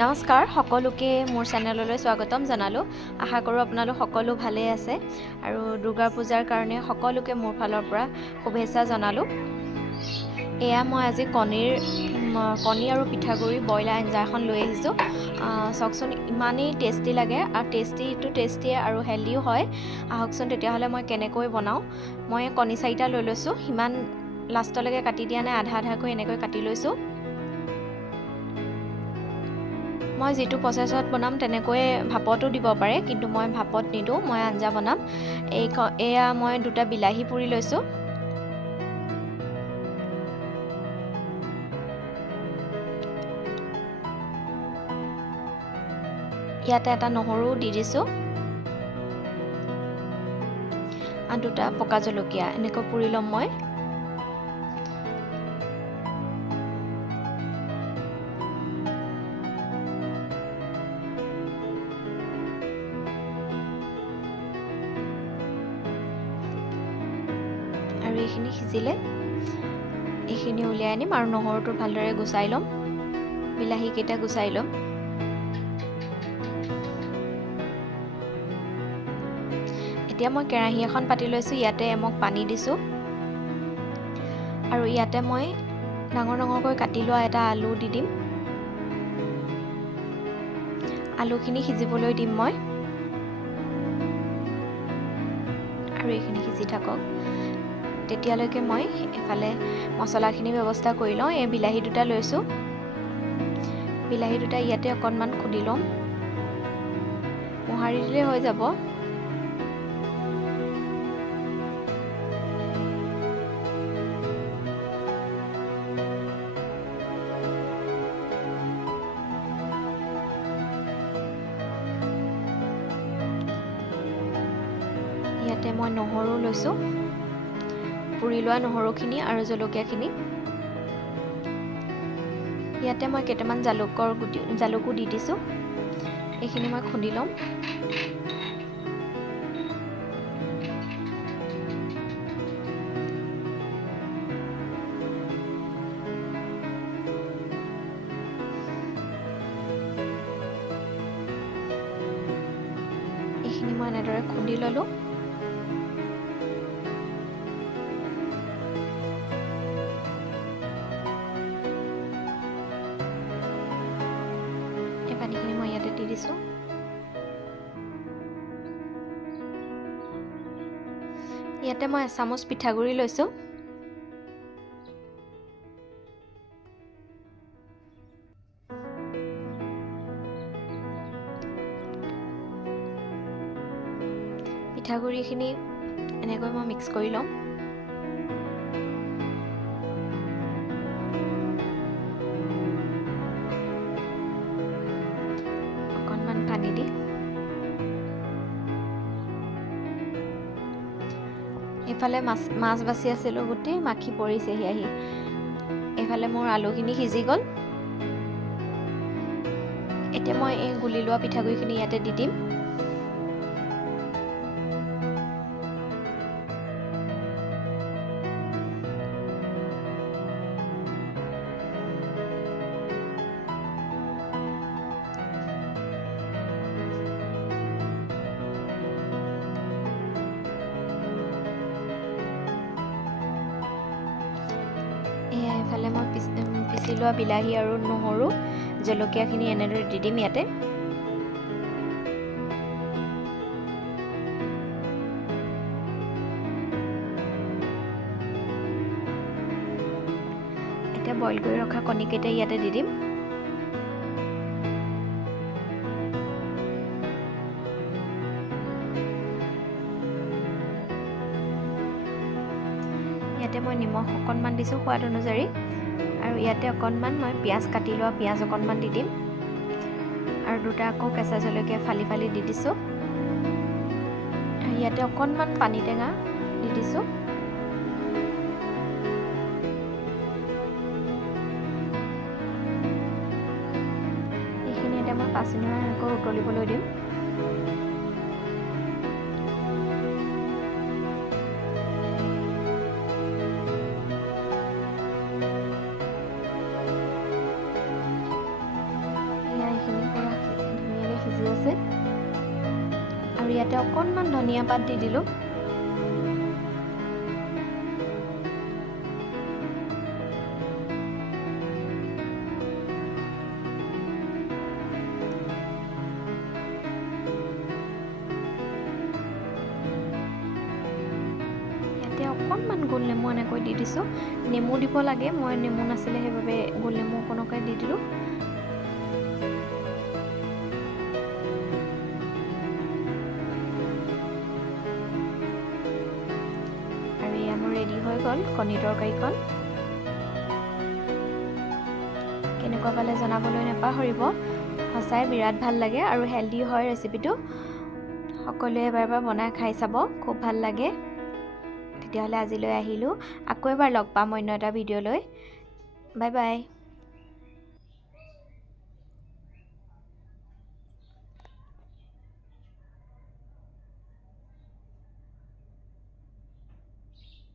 নমস্কাৰ সকলোকে মোৰ চেনেললৈ স্বাগতম জনালোঁ। আশা কৰোঁ আপোনালোক সকলো ভালে আছে আৰু দুৰ্গা পূজাৰ কাৰণে সকলোকে মোৰ ফালৰ পৰা শুভেচ্ছা জনালোঁ। এয়া মই আজি কণী আৰু পিঠাগুড়ি বইল আঞ্জা এখন লৈ আহিছোঁ। চাওকচোন ইমানেই টেষ্টি লাগে আৰু টেষ্টিয়ে আৰু হেল্ডিও হয়। আহকচোন তেতিয়াহ'লে মই কেনেকৈ বনাওঁ। মই কণী 4টা লৈ লৈছোঁ। সিমান লাষ্টলৈকে কাটি দিয়া নাই, আধা আধাকৈ এনেকৈ কাটি লৈছোঁ। মই যিটো প্ৰচেছত বনাম তেনেকৈ ভাপতো দিব পাৰে, কিন্তু মই ভাপত নিদিওঁ, মই আঞ্জা বনাম। এয়া মই 2টা বিলাহী পুৰি লৈছোঁ। ইয়াতে এটা নহৰু দি দিছোঁ আৰু 2টা পকা জলকীয়া এনেকৈ পুৰি ল'ম মই। আৰু এইখিনি সিজিলে এইখিনি উলিয়াই আনিম আৰু নহৰুটো ভালদৰে গুচাই ল'ম, বিলাহীকেইটা গুচাই ল'ম। এতিয়া মই কেৰাহী এখন পাতি লৈছোঁ। ইয়াতে এমগ পানী দিছোঁ আৰু ইয়াতে মই ডাঙৰকৈ কাটি লোৱা এটা আলু দি দিম। আলুখিনি সিজিবলৈ দিম মই আৰু এইখিনি সিজি থাকক। তেতিয়ালৈকে মই এফালে মছলাখিনি ব্যৱস্থা কৰি লওঁ। এই বিলাহী 2টা লৈছোঁ। বিলাহী 2টা ইয়াতে অকণমান খুন্দি ল'ম, মোহাৰি দিলে হৈ যাব। ইয়াতে মই নহৰু লৈছোঁ, পুৰি লোৱা নহৰুখিনি আৰু জলকীয়াখিনি। ইয়াতে মই কেইটামান জালুকো দি দিছোঁ। এইখিনি মই খুন্দি ল'ম। এইখিনি মই এনেদৰে খুন্দি ল'লোঁ। পানীখিনি মই ইয়াতে দি দিছোঁ। ইয়াতে মই এচামুচ পিঠাগুড়ি লৈছোঁ। পিঠাগুড়িখিনি এনেকৈ মই মিক্স কৰি ল'ম। পানী দি এইফালে মাছ বাচি আছিলোঁ, গোটেই মাখি পৰিছেহি আহি। এইফালে মোৰ আলুখিনি সিজি গ'ল। এতিয়া মই এই গুলি লোৱা পিঠাগুড়িখিনি ইয়াতে দি দিম। এফালে মই পিচি লোৱা বিলাহী আৰু নহৰু জলকীয়াখিনি এনেদৰে দি দিম ইয়াতে। এতিয়া বইল কৰি ৰখা কণীকেইটা ইয়াতে দি দিম। ইয়াতে মই নিমখ অকণমান দিছোঁ সোৱাদ অনুযায়ী, আৰু ইয়াতে অকণমান মই পিঁয়াজ কাটি লোৱা পিঁয়াজ অকণমান দি দিম আৰু 2টা আকৌ কেঁচা জলকীয়া ফালি ফালি দি দিছোঁ। আৰু ইয়াতে অকণমান পানী টেঙা দি দিছোঁ। এইখিনি এতিয়া মই 5 মিনিটমান আকৌ উতলিবলৈ দিম। আৰু ইয়াতে অকণমান ধনিয়া পাত দি দিলোঁ। অকণমান গোল নেমু এনেকৈ দি দিছোঁ। নেমু দিব লাগে, মই নেমু নাছিলে সেইবাবে গোল নেমু অকণকে দি দিলোঁ। আৰু এয়া মোৰ ৰেডি হৈ গ'ল কণী তৰকাৰীখন। কেনেকুৱা পালে জনাবলৈ নাপাহৰিব। সঁচাই বিৰাট ভাল লাগে আৰু হেল্ডি হয় ৰেচিপিটো। সকলোৱে এবাৰ বনাই খাই চাব, খুব ভাল লাগে। তেতিয়াহ'লে আজিলৈ আহিলোঁ, আকৌ এবাৰ লগ পাম অন্য এটা ভিডিঅ'লৈ। Bye bye.